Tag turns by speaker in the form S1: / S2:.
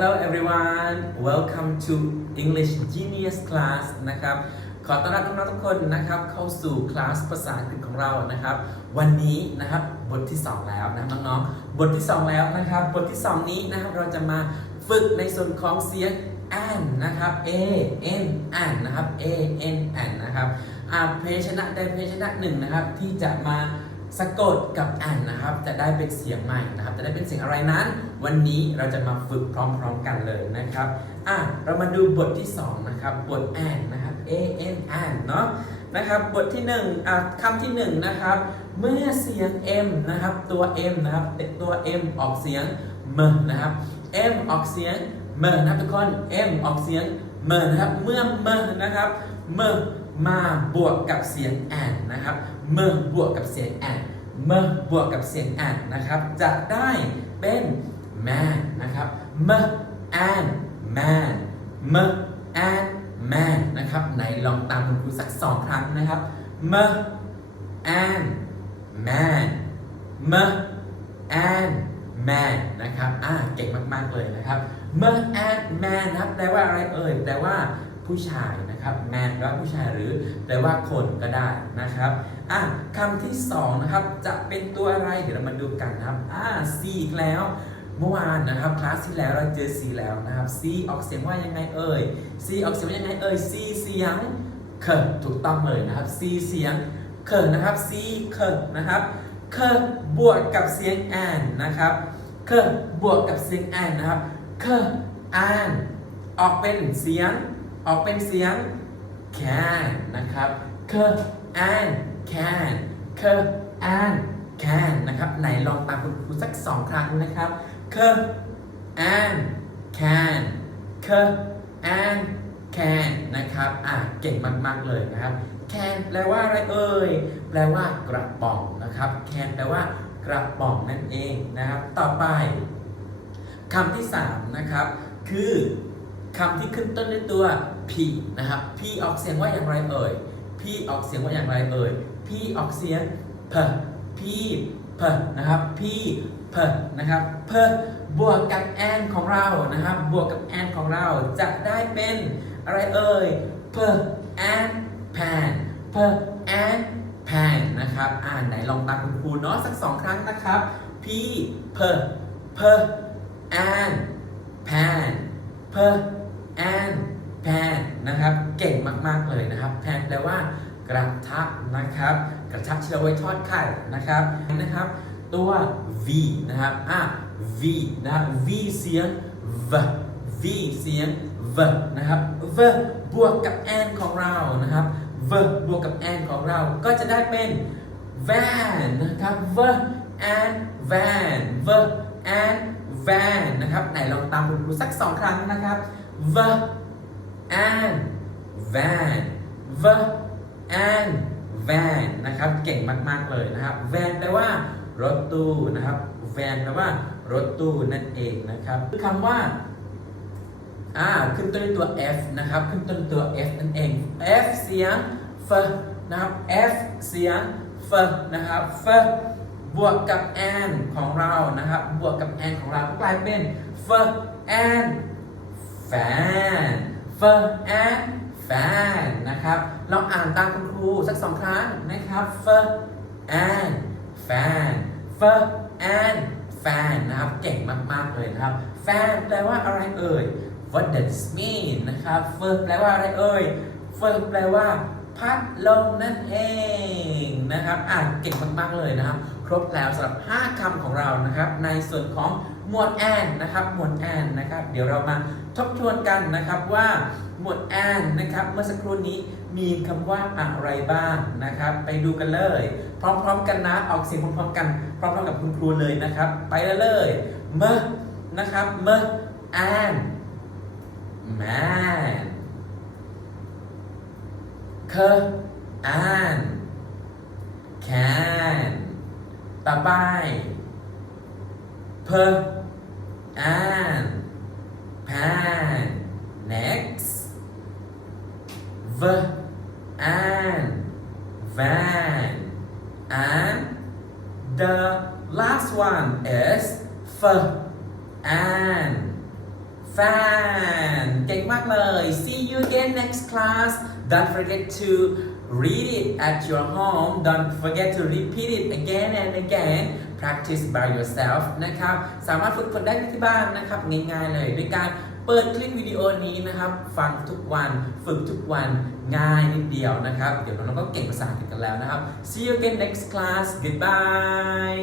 S1: Hello everyone welcome to English Genius Class นะครับ ขอต้อนรับน้องๆทุกคนนะครับ เข้าสู่คลาสภาษาอังกฤษของเรานะครับ วันนี้นะครับบทที่ 2 แล้วนะครับน้องๆ บทที่ 2 แล้วนะครับ บทที่ 2 นี้นะครับเราจะมาฝึกในส่วนของเสียง an นะครับ a n an นะครับ a n an นะครับอ่าเพชนะใดเพยชนะหนึ่งนะครับที่จะมา สะกดกับอ่านนะครับ จะได้เป็นเสียงใหม่นะครับ จะได้เป็นเสียงอะไรนั้น วันนี้เราจะมาฝึกพร้อมๆกันเลยนะครับอะเรามาดูบทที่ 2 นะครับ บทอ่านนะครับ a n n เนาะนะครับบทที่1อะคำที่ 1 นะครับ เมื่อเสียง m นะครับ ตัว m นะครับตัว m ออกเสียง m นะครับ m ออกเสียง m นะครับทุกคน m ออกเสียง m นะครับ เมื่อ m นะครับ m มาบวกกับเสียง an นนะครับ m บวกกับเสียง an m บวกกับเสียง an นนะครับ จะได้เป็น man นะครับ m and man m and man นะครับไหนลองตามคุณครูสักสองครั้งนะครับ m and man m and man นะครับอ่าเก่งมาก ๆ เลยนะครับ m and man นะครับแปลว่าอะไรเอ่ยแปลว่า ผู้ชายนะครับ man แปลว่าผู้ชายหรือแปลว่าคนก็ได้นะครับอะคำที่สองนะครับจะเป็นตัวอะไรเดี๋ยวเรามาดูกันนะครับอ่า C อีกแล้วเมื่อวานนะครับคลาสที่แล้วเราเจอ C แล้วนะครับ C ออกเสียงว่ายังไงเอ่ย C ออกเสียงว่ายังไงเอ่ย C เสียงเคถูกต้องเลยนะครับ C เสียงเคนะครับ C เคนะครับเคบวกกับเสียง an นะครับเคบวกกับเสียง an นะครับเค an ออกเป็นเสียง ออกเป็นเสียง can นะครับเค an can เค an can นะครับไหนลองตามคุณครูสักสองครั้งนะครับเค an can เค an can นะครับอะเก่งมากๆเลยนะครับ can แปลว่าอะไรเอ่ย แปลว่ากระป๋องนะครับ can แปลว่ากระป๋องนั่นเองนะครับ ต่อไปคำที่ 3 นะครับ คือคำที่ขึ้นต้นด้วยตัว p นะครับ p ออกเสียงว่าอย่างไรเอ่ย p ออกเสียงว่าอย่างไรเอ่ย p ออกเสียง p p p นะครับ p p นะครับ p บวกกับ and ของเรานะครับ บวกกับ and ของเราจะได้เป็นอะไรเอ่ย p and pan p and pan นะครับ อ่านไหนลองตามคุณครูเนาะสักสองครั้งนะครับ p p p and pan p and นะครับ เก่งมากๆเลยนะครับ pan แปลว่ากระทะนะครับ กระทะที่เราไว้ทอดไข่นะครับนะครับ ตัว v นะครับอะ v นะครับ v เสียง v v เสียง v นะครับ v บวกกับ n ของเรานะครับ v บวกกับ n ของเราก็จะได้เป็น van นะครับ v and van v and van นะครับ ไหนลองตามคุณครูสักสองครั้งนะครับ v an van v an van นะครับเก่งมากๆเลยนะครับ van แปลว่ารถตู้นะครับ van แปลว่ารถตู้นั่นเองนะครับคือคำว่าอ่าขึ้นต้นด้วยตัว f นะครับ ขึ้นต้นด้วยตัว f นั่นเอง f เสียง f นะครับ f เสียง f นะครับ f บวกกับ and ของเรานะครับ บวกกับ and ของเราก็กลายเป็น f and fan f and fan นะครับลองอ่านตามคุณครูสักสองครั้งนะครับ f and fan f and fan นะครับเก่งมาก ๆ เลยนะครับ fan แปลว่าอะไรเอ่ย What does mean นะครับ f แปลว่าอะไรเอ่ย f แปลว่าพัดลมนั่นเองนะครับอ่านเก่งมาก ๆ เลยนะครับ ครบแล้วสำหรับ 5คำของเรานะครับ ในส่วนของหมวดแอนนะครับ หมวดแอนนะครับ เดี๋ยวเรามาทบทวนกันนะครับว่าหมวดแอนนะครับ เมื่อสักครู่นี้มีคำว่าอะไรบ้างนะครับ ไปดูกันเลย พร้อมๆกันนะออกเสียงพร้อมๆกันพร้อมๆกับคุณครูเลยนะครับ ไปเลยเมื่อนะครับเมื่อแอน man เค an can ต่อไป p an pan next v an van and the last one is f an fan เก่งมากเลย see you again next class don't forget to read it at your home don't forget to repeat it again and again practice by yourself นะครับ สามารถฝึกฝนได้ที่บ้านนะครับ ง่ายๆเลยด้วยการเปิดคลิปวิดีโอนี้นะครับ ฟังทุกวันฝึกทุกวันง่ายนิดเดียวนะครับ เดี๋ยวน้องๆก็เก่งภาษาอังกฤษกันแล้วนะครับ see you again next class goodbye